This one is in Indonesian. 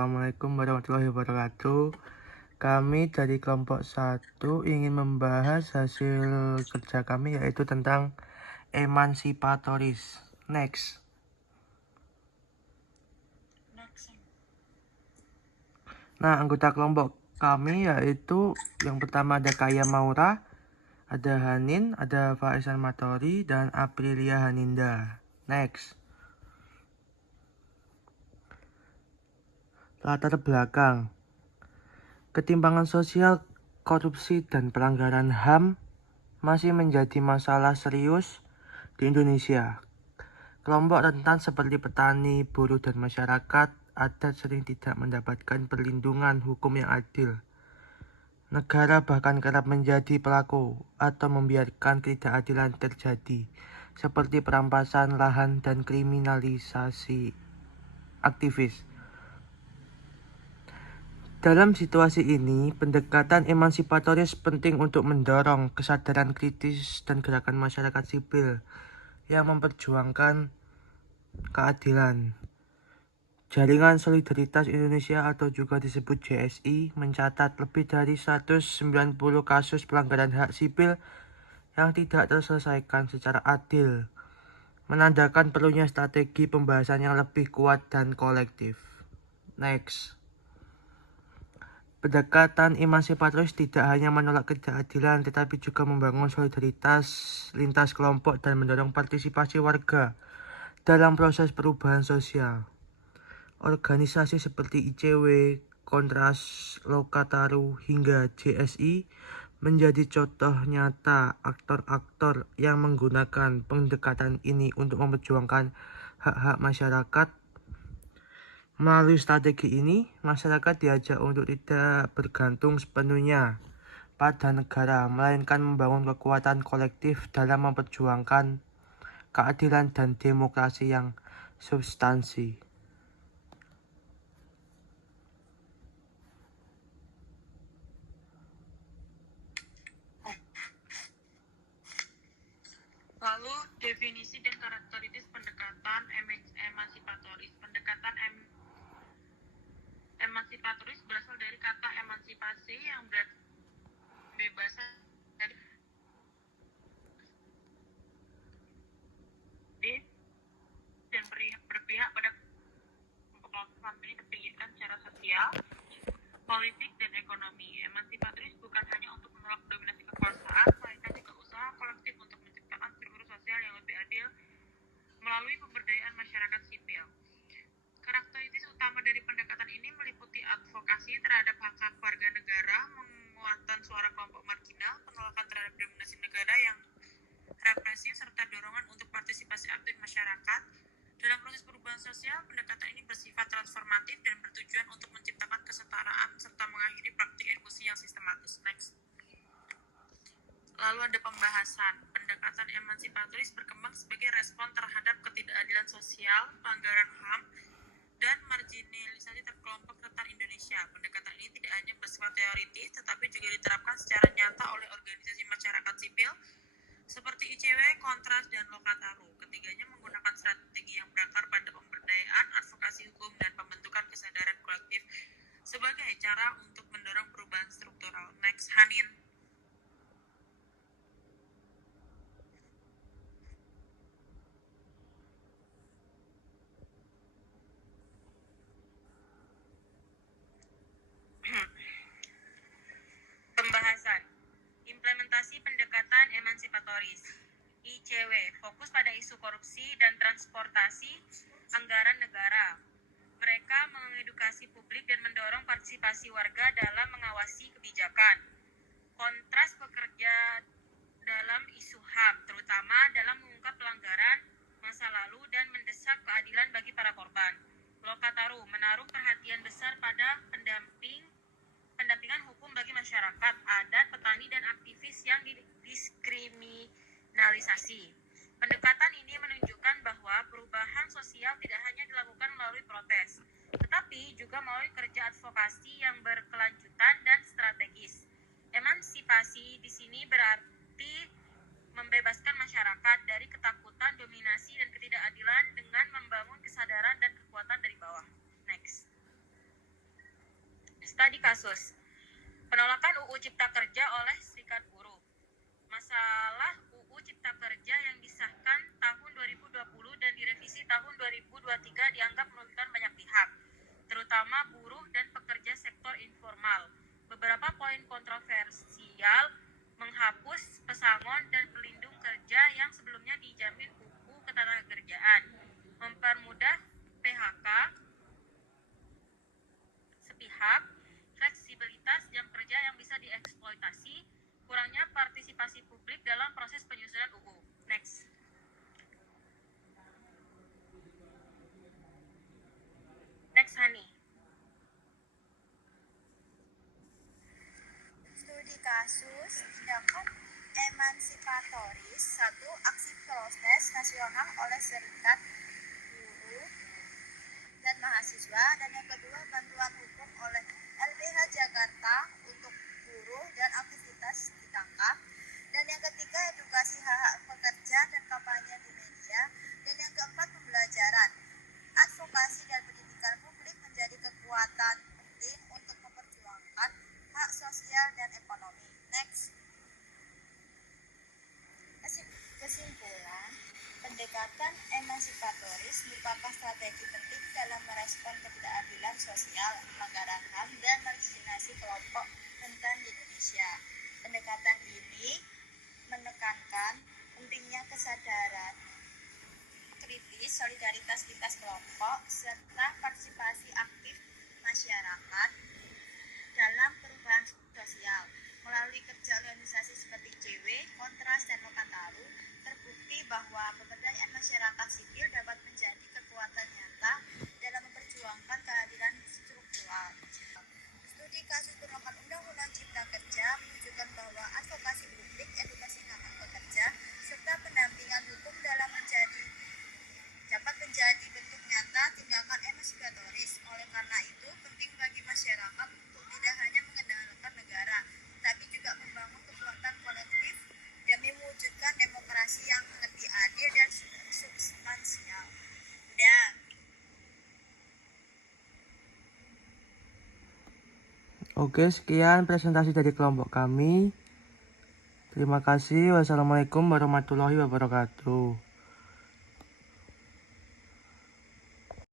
Assalamualaikum warahmatullahi wabarakatuh. Kami dari kelompok 1 ingin membahas hasil kerja kami yaitu tentang emansipatoris. Next. Nah, anggota kelompok kami yaitu yang pertama ada Kaya Maura, ada Hanin, ada Faisan Matori, dan Aprilia Haninda. Next. Latar belakang. Ketimpangan sosial, korupsi, dan pelanggaran HAM masih menjadi masalah serius di Indonesia. Kelompok rentan seperti petani, buruh, dan masyarakat adat sering tidak mendapatkan perlindungan hukum yang adil. Negara bahkan kerap menjadi pelaku atau membiarkan ketidakadilan terjadi, seperti perampasan lahan dan kriminalisasi aktivis. Dalam situasi ini, pendekatan emansipatoris penting untuk mendorong kesadaran kritis dan gerakan masyarakat sipil yang memperjuangkan keadilan. Jaringan Solidaritas Indonesia atau juga disebut JSI mencatat lebih dari 190 kasus pelanggaran hak sipil yang tidak terselesaikan secara adil, menandakan perlunya strategi pembahasan yang lebih kuat dan kolektif. Next. Pendekatan emansipatoris tidak hanya menolak ketidakadilan, tetapi juga membangun solidaritas lintas kelompok dan mendorong partisipasi warga dalam proses perubahan sosial. Organisasi seperti ICW, Kontras, Lokataru, hingga JSI menjadi contoh nyata aktor-aktor yang menggunakan pendekatan ini untuk memperjuangkan hak-hak masyarakat. Melalui strategi ini, masyarakat diajak untuk tidak bergantung sepenuhnya pada negara, melainkan membangun kekuatan kolektif dalam memperjuangkan keadilan dan demokrasi yang substansi. Lalu, definisi dan karakteristik pendekatan emansipatoris. Pendekatan emansipatoris berasal dari kata emansipasi yang berarti kebebasan dari dan berpihak pada kelompok ini terpinggirkan secara sosial, politik, dan ekonomi. Emansipatoris bukan hanya untuk menolak dominasi kekuasaan, melainkan juga usaha kolektif untuk menciptakan struktur sosial yang lebih adil melalui pemberdayaan masyarakat sipil. Karakteristik utama dari pendekatan ini meliputi advokasi terhadap hak-hak warga negara, penguatan suara kelompok marginal, penolakan terhadap dominasi negara yang represif, serta dorongan untuk partisipasi aktif masyarakat. Dalam proses perubahan sosial, pendekatan ini bersifat transformatif dan bertujuan untuk menciptakan kesetaraan serta mengakhiri praktik eksklusi yang sistematis. Next. Lalu ada pembahasan. Pendekatan emansipatoris berkembang sebagai respon terhadap ketidakadilan sosial, pelanggaran HAM, dan marginalisasi kelompok rentan Indonesia. Pendekatan ini tidak hanya bersifat teoritis, tetapi juga diterapkan secara nyata oleh organisasi masyarakat sipil seperti ICW, Kontras, dan Lokataru. Ketiganya menggunakan strategi yang berakar pada pemberdayaan, advokasi hukum, dan pembentukan kesadaran kolektif sebagai cara untuk mendorong perubahan struktural. Next, Hanin. Pembahasan. Implementasi pendekatan emansipatoris. ICW fokus pada isu korupsi dan transportasi anggaran negara. Mereka mengedukasi publik dan mendorong partisipasi warga dalam mengawasi kebijakan. Kontras bekerja dalam isu HAM, terutama dalam mengungkap pelanggaran masa lalu dan mendesak keadilan bagi para korban. Lokataru menaruh perhatian besar pada pendampingan hukum bagi masyarakat, adat, petani, dan aktivis yang didiskriminalisasi. Pendekatan ini menunjukkan bahwa perubahan sosial tidak hanya dilakukan melalui protes, tetapi juga melalui kerja advokasi yang berkelanjutan dan strategis. Emansipasi di sini berarti membebaskan masyarakat dari ketakutan, dominasi, dan ketidakadilan dengan membangun kesadaran dan kekuatan dari bawah. Next. Studi kasus. Penolakan UU Cipta Kerja oleh Serikat Buruh. Masalah UU Cipta Kerja yang disahkan tahun 2020 dan direvisi tahun 2023 dianggap merugikan banyak pihak, terutama buruh dan pekerja sektor informal. Beberapa poin kontroversial: menghapus pesangon dan pelindung kerja yang sebelumnya dijamin UU Ketenagakerjaan, mempermudah PHK sepihak, fleksibilitas jam kerja yang bisa dieksploitasi, kurangnya partisipasi publik dalam proses penyusunan UU. Next. Next, Hani. Studi kasus tindakan emansipatoris. 1. Aksi protes nasional oleh serikat buruh dan mahasiswa. Dan yang kedua, bantuan hukum oleh LBH Jakarta untuk buruh dan aktivitas ditangkap. Dan yang ketiga, edukasi hak-hak pekerja dan kampanye di media. Dan yang keempat, pembelajaran. Advokasi dan pendidikan publik menjadi kekuatan penting untuk memperjuangkan hak sosial dan ekonomi. Next. Kesimpulan, pendekatan emansipatoris merupakan strategi penting dalam merespon ketidakadilan sosial, pelanggaran HAM, dan marginalisasi kelompok rentan di Indonesia. Pendekatan ini menekankan pentingnya kesadaran kritis, solidaritas lintas kelompok, serta partisipasi aktif masyarakat dalam perubahan sosial. Melalui kerja organisasi seperti CW, Kontras, dan Lokataru, terbukti bahwa pemberdayaan masyarakat sipil dapat menjadi kekuatan nyata dalam memperjuangkan keadilan struktural. Studi kasus penolakan Undang-Undang Cipta Kerja menunjukkan bahwa advokasi publik, edukasi hak pekerja, serta pendampingan hukum dapat menjadi bentuk nyata tindakan emansipatoris. Oleh karena itu, penting bagi masyarakat untuk tidak hanya mengandalkan negara, tapi juga membangun kekuatan kolektif demi mewujudkan demokrasi yang lebih adil dan substansial. Udah. Oke, sekian presentasi dari kelompok kami. Terima kasih. Wassalamualaikum warahmatullahi wabarakatuh.